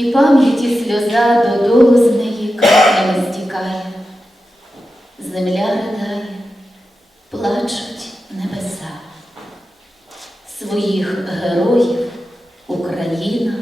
і пам'яті сльоза додолу з неї краплями Своїх героїв Україна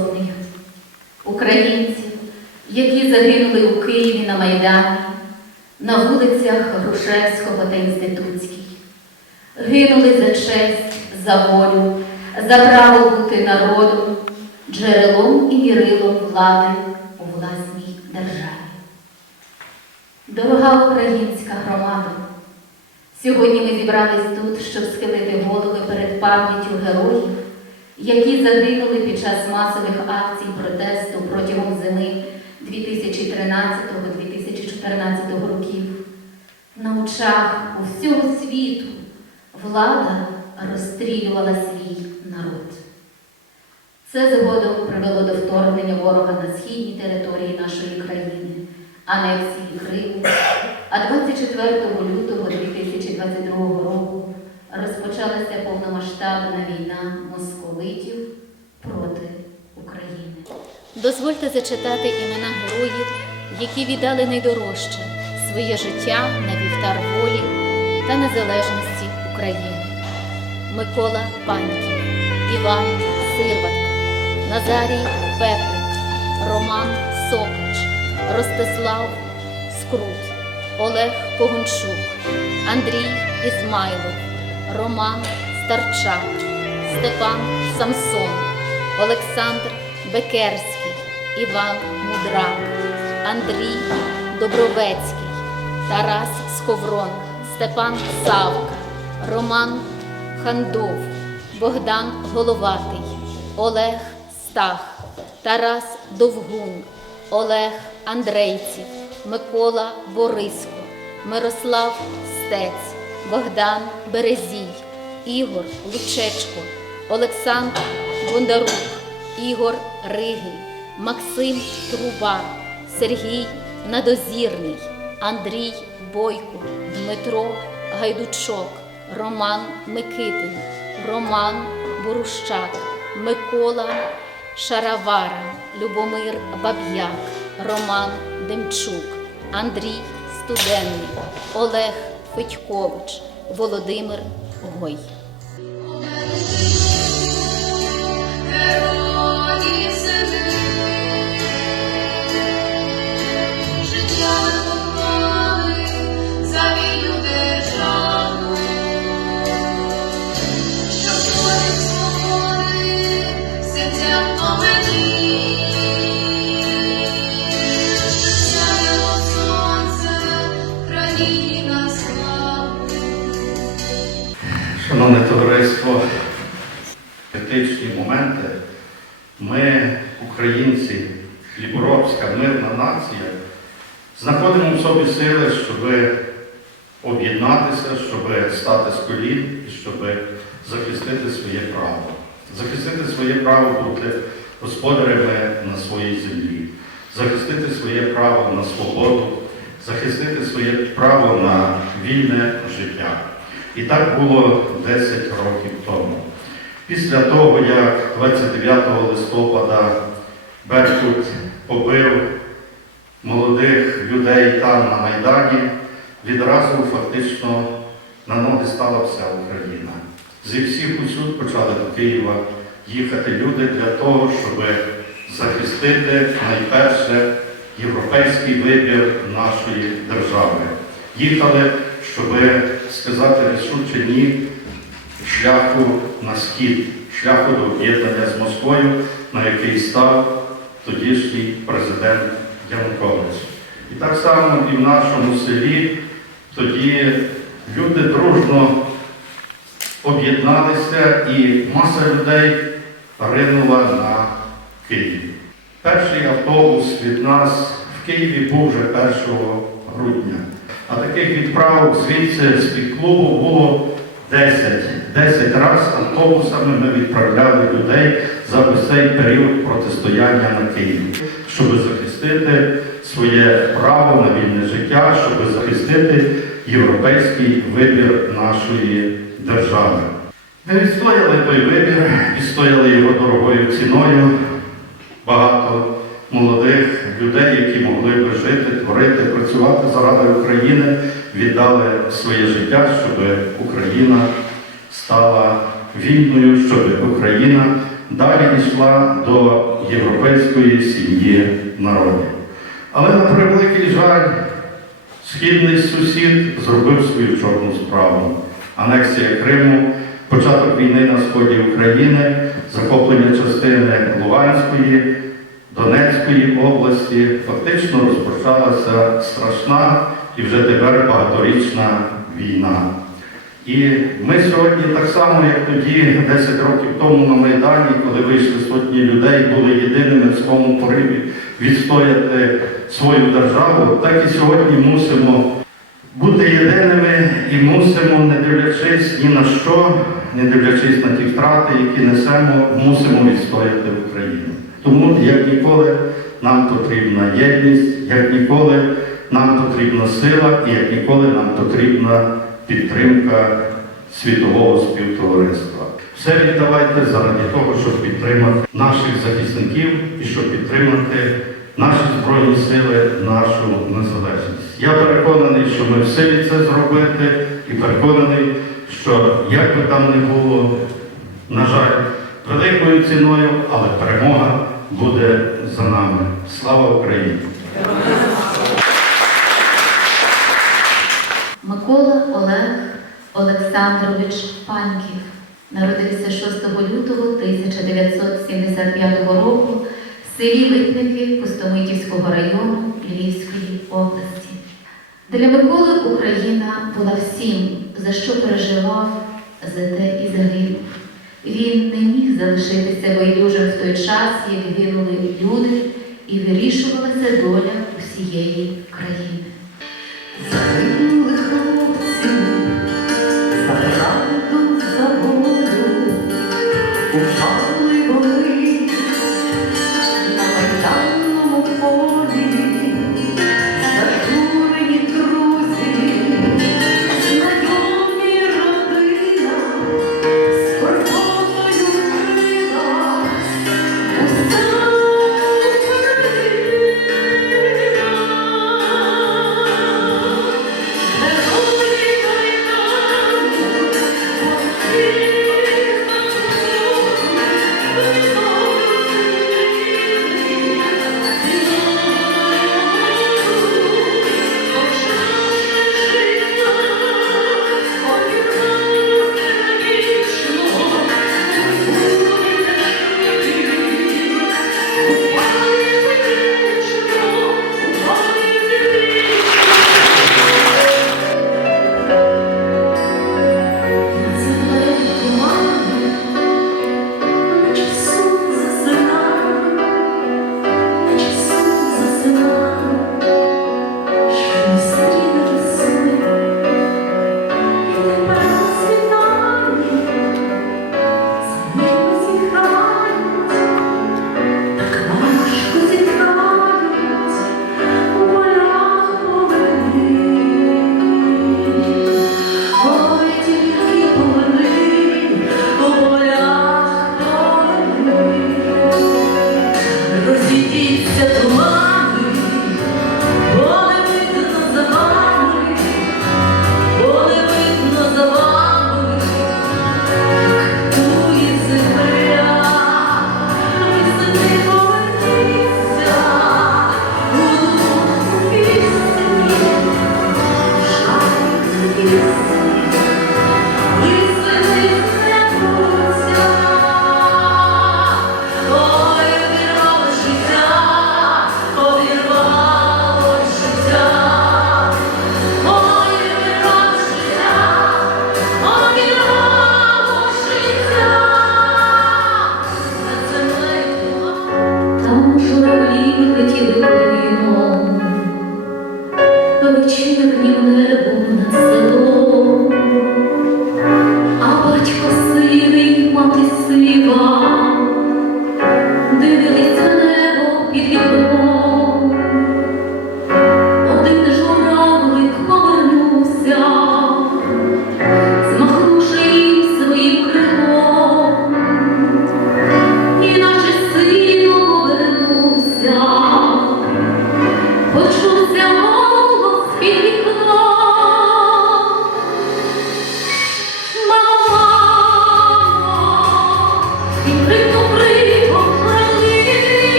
Небесною Українців, які загинули у Києві на Майдані, на вулицях Грушевського та Інститутській. Гинули за честь, за волю, за право бути народом, джерелом і мірилом влади у власній державі. Дорога українська громада, сьогодні ми зібрались тут, щоб схилити голови перед пам'яттю героїв, які загинули під час масових акцій протесту протягом зими 2013-2014 років. На очах усього світу влада розстрілювала свій народ. Це згодом привело до вторгнення ворога на східній території нашої країни, анексії Криму, а 24 лютого 2022 року розпочалася повномасштабна війна московитів проти України. Дозвольте зачитати імена героїв, які віддали найдорожче своє життя на вівтар волі та незалежності України. Микола Паньків, Іван Сирватка, Назарій Петрик, Роман Сокач, Ростислав Скрут, Олег Погончук, Андрій Ізмайлов, Роман Старчак, Степан Самсон, Олександр Бекерський, Іван Мудрак, Андрій Добровецький, Тарас Сковрон, Степан Савка, Роман Хандов, Богдан Головатий, Олег Стах, Тарас Довгун, Олег Андрейців, Микола Бориско, Мирослав Стець, Богдан Березій, Ігор Лучечко, Олександр Бондарук, Ігор Ригий, Максим Труба, Сергій Надозірний, Андрій Бойко, Дмитро Гайдучок, Роман Микитин, Роман Бурущак, Микола Шаравара, Любомир Баб'як, Роман Демчук, Андрій Студенний, Олег Федькович, Володимир Гой. Захистити своє право на свободу, захистити своє право на вільне життя. І так було 10 років тому. Після того, як 29 листопада Беркут побив молодих людей там на Майдані, відразу фактично на ноги стала вся Україна. Зі всіх усюд почали до Києва їхати люди для того, щоб захистити найперше європейський вибір нашої держави. Їхали, щоб сказати рішуче ні шляху на схід, шляху до об'єднання з Москвою, на який став тодішній президент Янукович. І так само і в нашому селі тоді люди дружно об'єдналися і маса людей ринула на Київ. Перший автобус від нас в Києві був вже 1 грудня. А таких відправок звідси з-під клубу було 10. 10 разів автобусами ми відправляли людей за весь цей період протистояння на Києві, щоб захистити своє право на вільне життя, щоб захистити європейський вибір нашої держави. Ми відстояли той вибір, відстояли його дорогою ціною. Багато молодих людей, які могли би жити, творити, працювати заради України, віддали своє життя, щоб Україна стала вільною, щоб Україна далі йшла до європейської сім'ї народів. Але на превеликий жаль, східний сусід зробив свою чорну справу. Анексія Криму, початок війни на сході України, захоплення частини Луганської, Донецької області, фактично розпочалася страшна і вже тепер багаторічна війна. І ми сьогодні, так само, як тоді, 10 років тому на Майдані, коли вийшли сотні людей, були єдиними в своєму пориві відстояти свою державу, так і сьогодні мусимо бути єдиними і мусимо, не дивлячись ні на що, не дивлячись на ті втрати, які несемо, мусимо відстояти Україну. Тому, як ніколи, нам потрібна єдність, як ніколи нам потрібна сила і як ніколи нам потрібна підтримка світового співтовариства. Все віддавайте заради того, щоб підтримати наших захисників і щоб підтримати наші Збройні сили, нашу незалежність. Я переконаний, що ми в силі це зробити, і переконаний, що як би там не було, на жаль, великою ціною, але перемога буде за нами. Слава Україні! Микола Олег Олександрович Паньків народився 6 лютого 1975 року селі Липники Пустомитівського району Львівської області. Для Миколи Україна була всім, за що переживав, за те і загинув. Він не міг залишитися байдужим в той час, як гинули люди, і вирішувалася доля усієї країни.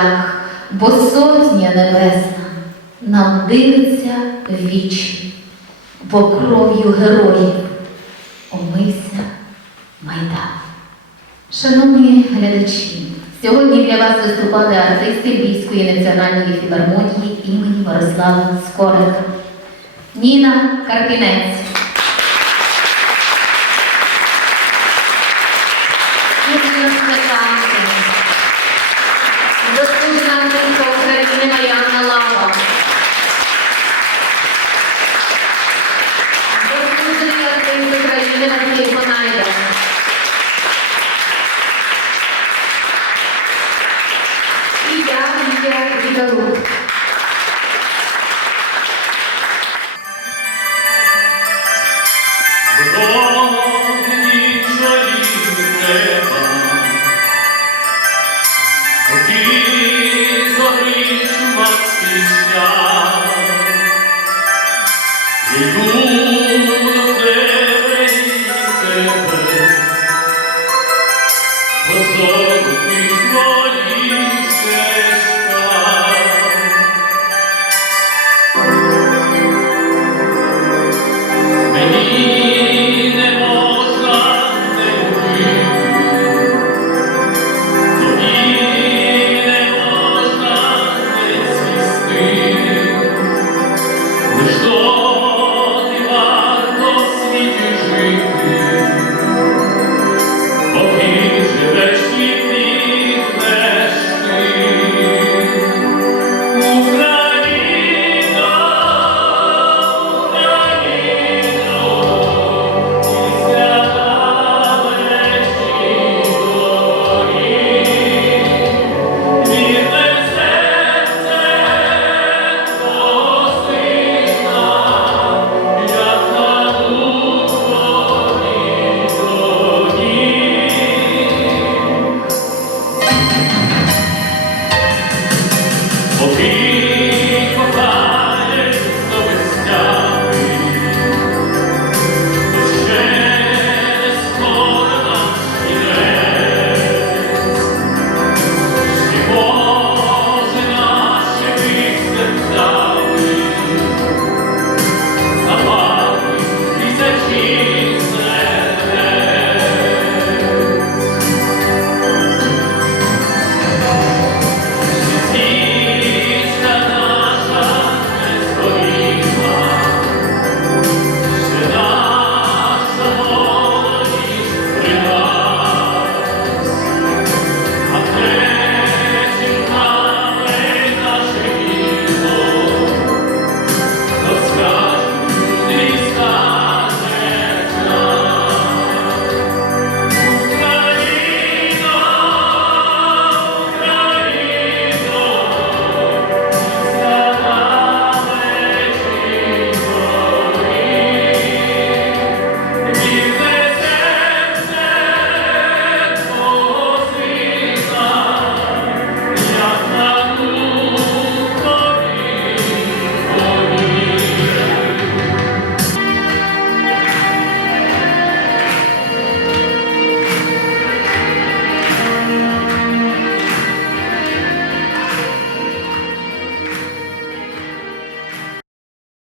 шлях, бо сотня небесна нам дивиться вічно, бо кров'ю героїв омився майдан. Шановні глядачі, сьогодні для вас виступали артисти Львівської національної філармонії імені Мирослава Скорика. Ніна Карпінець. Os